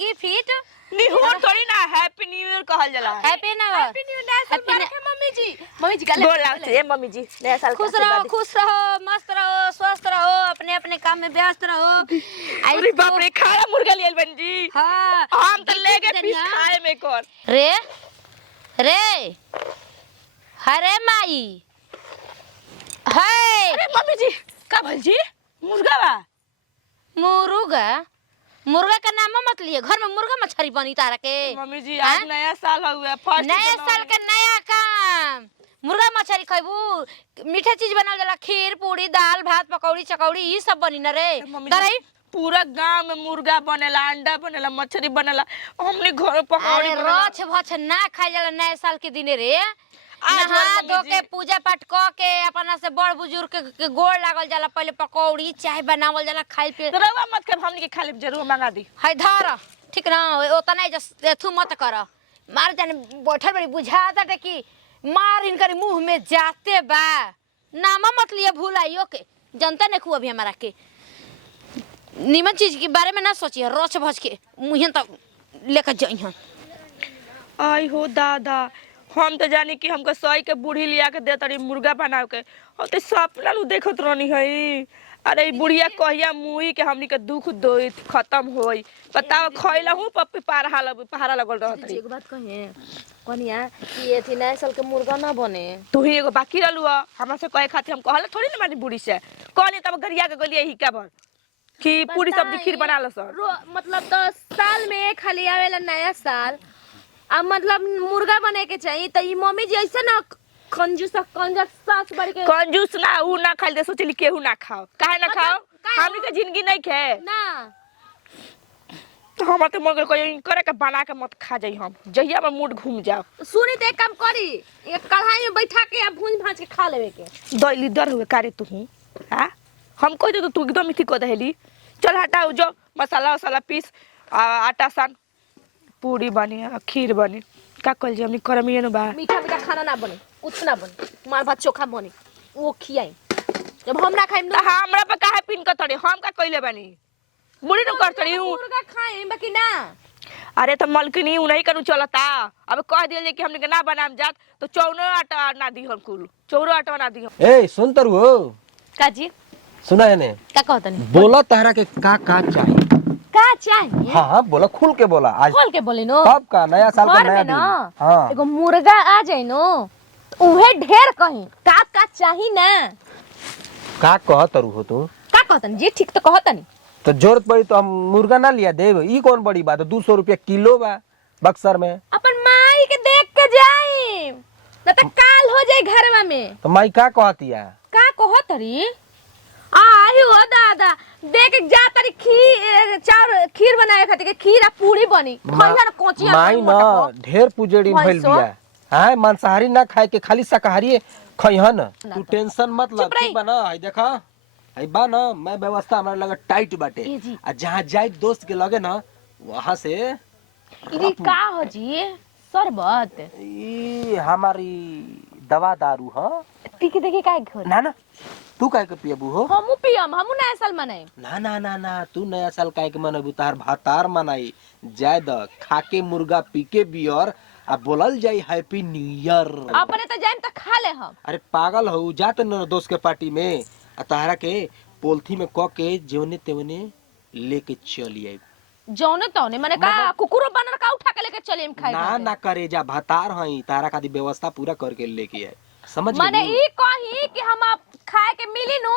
Gift निहुर थोड़ी ना हैप्पी न्यू ईयर कहल जाला। हैप्पी न्यू ईयर मम्मी जी गोर लागते हैं मम्मी जी। नया साल खुश रहो मस्त रहो स्वस्थ रहो अपने अपने काम में व्यस्त रहो। अरे बाप रे खाया मुर्गा लियल बन जी। हां हम तो लेके पीस खाए में कर रे रे हरे माई है। अरे मम्मी जी का भल जी मुर्गा बा मुर्गा का नाम मत लिए घर में मुर्गा मछली बनी तारा के। मम्मी जी आज नया साल हुआ फर्स्ट नया साल का नया काम मुर्गा मछली खइबू मीठा चीज बनावल जाला खीर पूरी दाल भात पकौड़ी चकौड़ी ई सब बनी न रे दरई पूरा गांव में मुर्गा बनेला अंडा बनेला मछली बनेला हमने घर पकौड़ी रछ भछ ना खाइ जाला नया साल के दिने रे। नहा धो के पूजा पाठ क के अपना से बड़ बुजुर्ग के गोड़ लागल जाला पहले पकौड़ी चाय बनावल जाला खाइ पे रवा मत कर हमनी के खाली जरूर मंगा दी है धर ठीक ना ओतना एथु मत कर मार जाने बैठल बड़ी बुझाता टे कि मार इनकर मुंह में जाते बा नामा मत लिए भूलाइयो के जनता ने खूब अभी हमारा के निमन चीज के बारे में ना सोचिए रोच भज के मुंह तक लेकर जाइए। आई हो दादा हम तो जानी कि हमको सही के बूढ़ी लिया के दे तरी मुर्गा बना के और ते सपना नु देखत रहनी है। अरे बुढ़िया कहिया मुई के हमनी के दुख दो खत्म होई बताओ खइला हूं पप्पी पहाड़ा लगल रहत है। एगो बात कहे कनिया कि एथी नया साल के मुर्गा ना बने तू ही एगो बाकी रहलू हमरा से कहे खातिर हम कहला थोड़ी ना मानी बुढ़ी से कहनी तब गरिया के गलिए ही का भर कि पूरी सब्जी खीर बना लो सर मतलब तो साल में खाली आवेला नया साल अब मतलब मुर्गा बने के चाहिए तो ई मम्मी जी ऐसे ना कंजूस सास बड़ी के कंजूस ना ऊ ना खाइल दे सोचली केहू ना खाओ काहे ना खाओ हमनी के जिंदगी नहीं खे ना तो हम तो मगर कोई करे के बना के मत खा जाई हम जहिया में मूड घूम जाओ सुनी तो एक काम करी एक कढ़ाई में बैठा के भूंज भांज के खा लेवे के दैली दर हुए कारे तू हां हम कोई तो तू एकदम मिठी को दहेली चल हटाओ जो मसाला वसाला पीस आटा सान पूरी बनी खीर बनी का कल जी हमनी करमिए न बा मीठा मीठा खाना ना बने कुछ ना बने मार भात चोखा बने वो खियाई जब हम ना खाइम तो हमरा पे काहे पिन के तड़े हम का कइले बानी बुढ़ी न कर तड़ी मुर्गा खाइम बाकी ना अरे तो मलकिनी उन्हीं कनु चलता अब कह दिए कि हमने के ना बनाम जात तो चौनो आटा ना दी हम कुल चौरो आटा ना दी हम ए सुन तरु हो का जी सुना है ने का कहतनी बोला तहरा के का चाहिए का चाहिए हां बोला खुल के बोला आज खोल के बोले नो कब का नया साल का नया दिन हां एगो मुर्गा आ जाए नो उहे ढेर कहीं का चाहिए ना का कह तरु हो तू का कहतन जी ठीक तो कहतनी तो जरूरत पड़ी तो हम मुर्गा ना लिया देव ई कौन बड़ी बात है 200 रुपया किलो बा बक्सर में अपन माई के देख के जाई ना तो काल हो जाए घरवा में तो माई का कहतिया का कहतरी आई हो दादा देख जा तरी खीर बनाए खातिर के खीर आ पूरी बनी खइया ना कोची माई ना ढेर पुजेड़ी भइल बिया हां मांसाहारी ना खाए के खाली शाकाहारी खइहन तू टेंशन मत ल ठीक बा ना आई देखा आई बा ना मैं व्यवस्था हमरा लगे टाइट बाटे आ जहां जाई दोस्त के लगे ना वहां से ई का हो जी शरबत ई हमारी दवा दारू ह पी के देखी काहे घर ना ना तू काहे के पियबू हो हमू पियम हमू नया साल मनाई ना ना ना ना तू नया साल काहे के मनबू तार भातार मनाई जाय द खाके मुर्गा पी के बियर आ बोलल जाई हैप्पी न्यू ईयर अपने तो जाइम त खा ले हम अरे पागल हो जात न दोस्त के पार्टी में आ तारा के पोलथी में क के जेवने तेवने लेके चली आई जौने तौने माने का कुकुरो बनर का उठा के लेके चले हम खाए ना ना करे जा भातार हई तारा खादी व्यवस्था पूरा करके लेके आए समझ माने ई कही कि हम खाए के मिली नु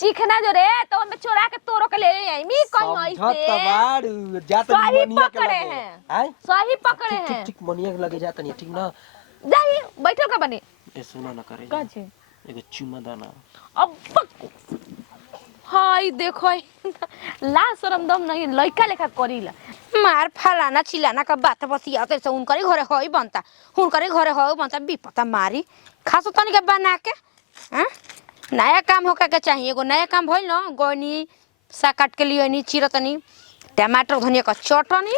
चिकना जो रे तो हमें चोरा के तोरो के ले आई मी कहीं ऐसे तबाड़ू जात सही मनिया के पकड़े लगे हैं आय सही पकड़े हैं ठीक ठीक मनिया के लगे जात नहीं ठीक ना जाई बैठो का बने ए सुना ना करे का छे एगो चुमा दाना अब हाय देखो ला शरम दम नहीं लइका लेखा करीला मार फलाना चिलाना का बात बतियाते से उनकरे घरे होई बनता हुनकरे घरे होई बनता बिपता मारी खासो तनी के बना के हैं नया काम होके के चाहिए एगो नया काम भइल न गोनी सा काट के लिए नी चिरतनी टमाटर धनिया का चटनी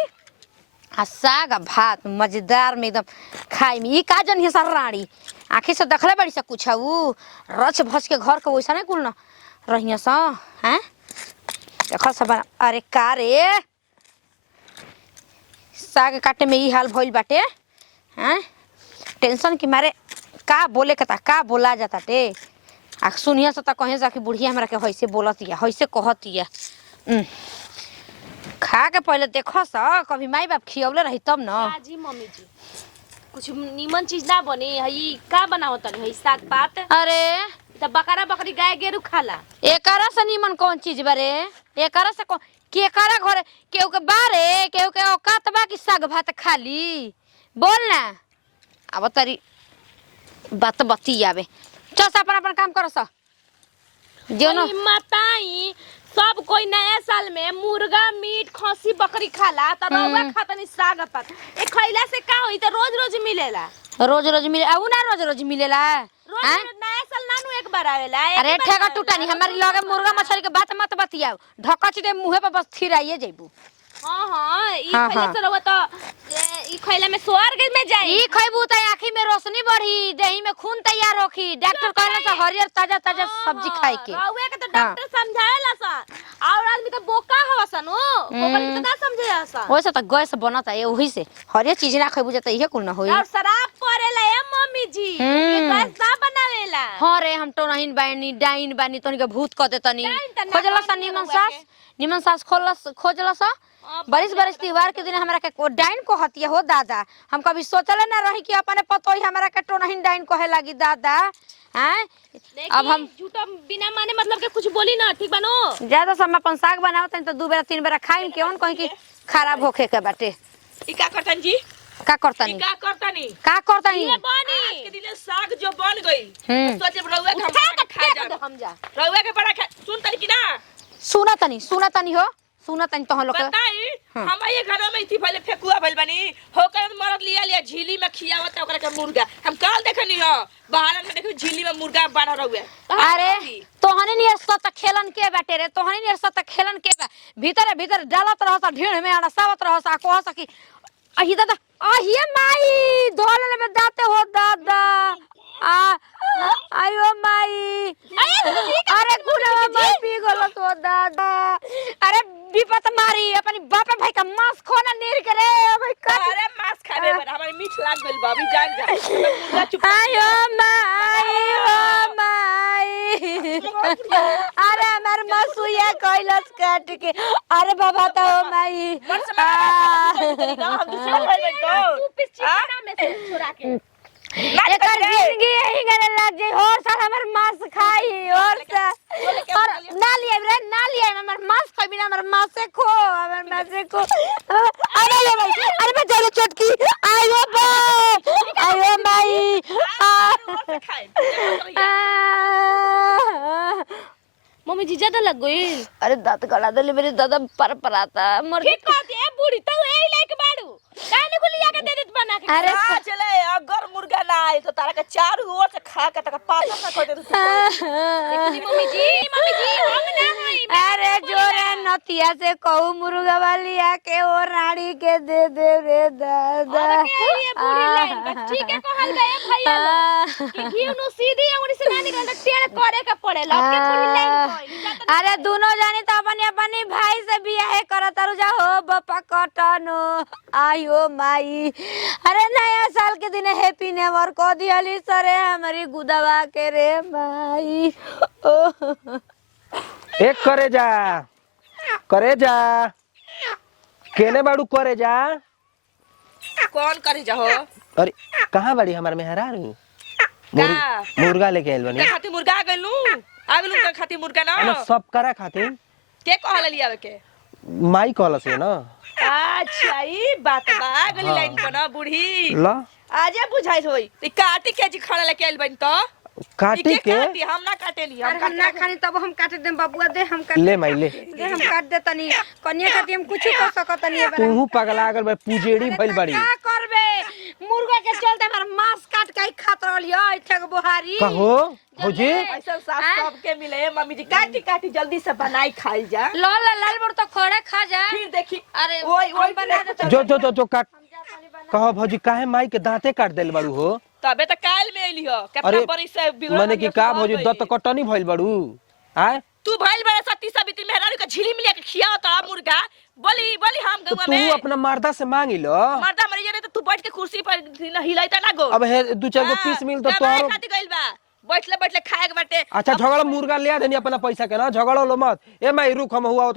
आ साग आ भात मजेदार में एकदम खाई में ई का जन है सर रानी आंखें से देखले बड़ी से कुछ ऊ रच भस के घर के वैसा नहीं कुल न रहिया सा हैं देखो सब अरे का रे साग काटे में ई हाल भइल बाटे। हैं टेंशन के मारे का बोले के ता का बोला जाता टे। आ सुनिया से त कहे जा कि बुढ़िया हमरा के हइसे बोलतिया हइसे कहतिया। खा के पहले देखो स कभी माई बाप खियौले रही तब न। जी मम्मी जी कुछ नीमन चीज ना बनी हई का बनाओ तनी हई साग पात अरे त बकरा बकरी गाय गेरू खाला। एकरा से नीमन कौन चीज बारे एकरा से केकरा घरे केहू के बारे केहू के औकात बा कि साग भात खाली बोल ना। अब तरी बात बती आवे चल से अपन अपन काम करो स जो न माताई सब कोई नया साल में मुर्गा मीट खसी बकरी खाला त रउआ खातनी साग पात ए खइला से का होई त रोज रोज मिलेला। रोज रोज मिले उ ना रोज रोज मिलेला। रोज नया साल नानू एक बार आवेला। अरे ठेका टूटा नहीं हमारी लगे मुर्गा मछली के बात मत बतियाओ ढकच दे मुंहे पे बस थिराइए जइबू। हां हां ई हाँ, खइला हाँ। से रउआ त ई खइला में स्वर्ग में जाई। ई खइबू त आंखी में रोशनी बढ़ी देही में खून तैयार होखी डॉक्टर कहला से हरियर ताजा ताजा सब्जी खाए के। रउआ के त डॉक्टर समझावेला सा और आदमी त बोका हवा सन ओकर के त ना समझे सा। ओइसे त गैस बनता है ओही से हरियर चीज ना खइबू जत इहे कुल ना होई। और शराब परेला ए मम्मी जी ये गैस ना बनावेला। हां रे हम तो नहीं बानी डाइन बानी तनी के भूत क देतनी डाइन त ना खोजला सा कहनी निमन सास खोजला सा बरिस बरिस त्योहार के दिन हमरा के डाइन को हतिया हो दादा। हम कभी सोचले ना रही कि अपने पतोई हमरा के तो नहीं डाइन कहे लगी दादा। हैं अब हम झूठा बिना माने मतलब के कुछ बोली ना ठीक बानो। ज्यादा समय अपन साग बनावत त दू बेरा तीन बेरा खाई केवन कहीं कि खराब होखे के बाटे। ई का करतन जी का ई करतनी का करतनी का करतनी ये बनी आज के दिन साग जो बन गई हम्म। तो सोचे रउआ के हम उठा के खा फेंक जा दे हम जा। रउआ के बड़ा सुन तनी कि ना सुना तनी हो सुना तनी तोहन लोग के बताई हम ये घर में इथी पहले फेकुआ भइल बनी होकर मरद लिया झीली में खियावत ओकरा के मुर्गा हम काल देखनी हो बाहर में देखो झीली में मुर्गा बांध रहुए। अरे तोहने नियर सत खेलन के बाटे रे तोहने नियर सत खेलन के बा भीतर भीतर डालत रहत ढेर में अड़सावत रहत आ कह सकी अही दादा अहिए माई धोले में दाते हो दादा आ आयो माई अरे गुनावा माई पी गलो तो दादा। अरे विपत मारी अपनी बापे भाई का मांस खोना नीर करे भाई का अरे मांस खाबे बड़ा हमारे मीठ लाग गइल बा अभी जान जा मुर्गा चुप आयो माई अरे हमार मसुया कैलस काट के अरे बाबा तो माई हम दूसरा भइल बन तो तू पिछड़ा में से छुरा के एकर जिंदगी यही करे लग जाई और सर हमर मांस खाई और ना लिए हमर मांस खाई बिना हमर मांस से खो हमर मांस से खो अरे ले भाई अरे मैं चलो चटकी आयो बा आयो माई मम्मी जी ज्यादा लग गई। अरे दांत गला दे मेरे दादा पर आता मर ठीक कहती है बूढ़ी तो एही लायक बाड़ू काहे को लिया के दे देत बना के। अरे चले अगर मुर्गा ना आए तो तारा के चारों ओर से खा के तक पाता सा कर दे देखली मम्मी जी हम ना हई। अरे जोरे नतिया से कहू मुर्गा वाली आके ओ रानी के दे दे रे दादा और के लिए बूढ़ी लाइन बा ठीक है कहल गए भैया कि घी नु सीधी अंगुरी से ना निकल टेढ़ करे के पड़ेला अब के बूढ़ी लाइन कोई अरे दोनों जानी तो अपने अपने भाई से बियाह करत रु जा हो बप्पा कटनो आयो माई। अरे नया साल के दिन हैप्पी न्यू ईयर को दियाली सरे हमारी गुदवा के रे माई एक करे जा केने बाड़ू करे जा कौन करे जाहो अरे कहाँ बाड़ी हमार मेहरारू मुर्गा लेके आइल बनी खाती मुर्गा आ गेलू का खाती मुर्गा ना ना सब करा खातिर के कहल लिया के माई कहल से ना अच्छा ई बात बा गली लाइन पर ना बूढ़ी ला आजे बुझाई होई ती काटी के जी खड़ा लेके आइल बन तो काटी के हम ना काटेली अरे हम ना खानी तब हम काट दे बबुआ दे हम काट ले माई ले दे हम काट दे तनी कन्या खाती हम कुछ कर सकत नहीं बरा तू पगला गल बा पूजेड़ी भइल बाड़ी का करबे मुर्गा के चलते हमार मांस काट के खात रहलियो इठक बुहारी कहो भौजी ऐसा सास सब के मिले मम्मी जी काटी काटी जल्दी से बनाई खाई जा लाल लाल मोर तो खड़े खा जा फिर देखी अरे ओई बना दे जो काट कहो भौजी काहे माई के दांते काट देल बाड़ू हो तबे तो काल में आइली हो अरे, कितना बड़ी से बिगड़ माने कि का भौजी दत कटनी भइल बाड़ू आय तू भइल बड़ा सती सबिती मेहरारू के झिली मिलिया के खियाओ त मुर्गा बोली बोली हम तो गवा तू में अपना मर्दा से मांगी लो। मर्दा मरी जाने तो तू बैठ के कुर्सी पर हिलाइता ना गो। अब हे 2-4 गो पीस मिल तो तोहरो। खाती गइल बा बैठले बैठले खाए के बाटे। अच्छा झगड़ा मुर्गा ले देनी अपना पैसा के ना, झगड़ा लो मत। ए मैं रुक हम हुआ तो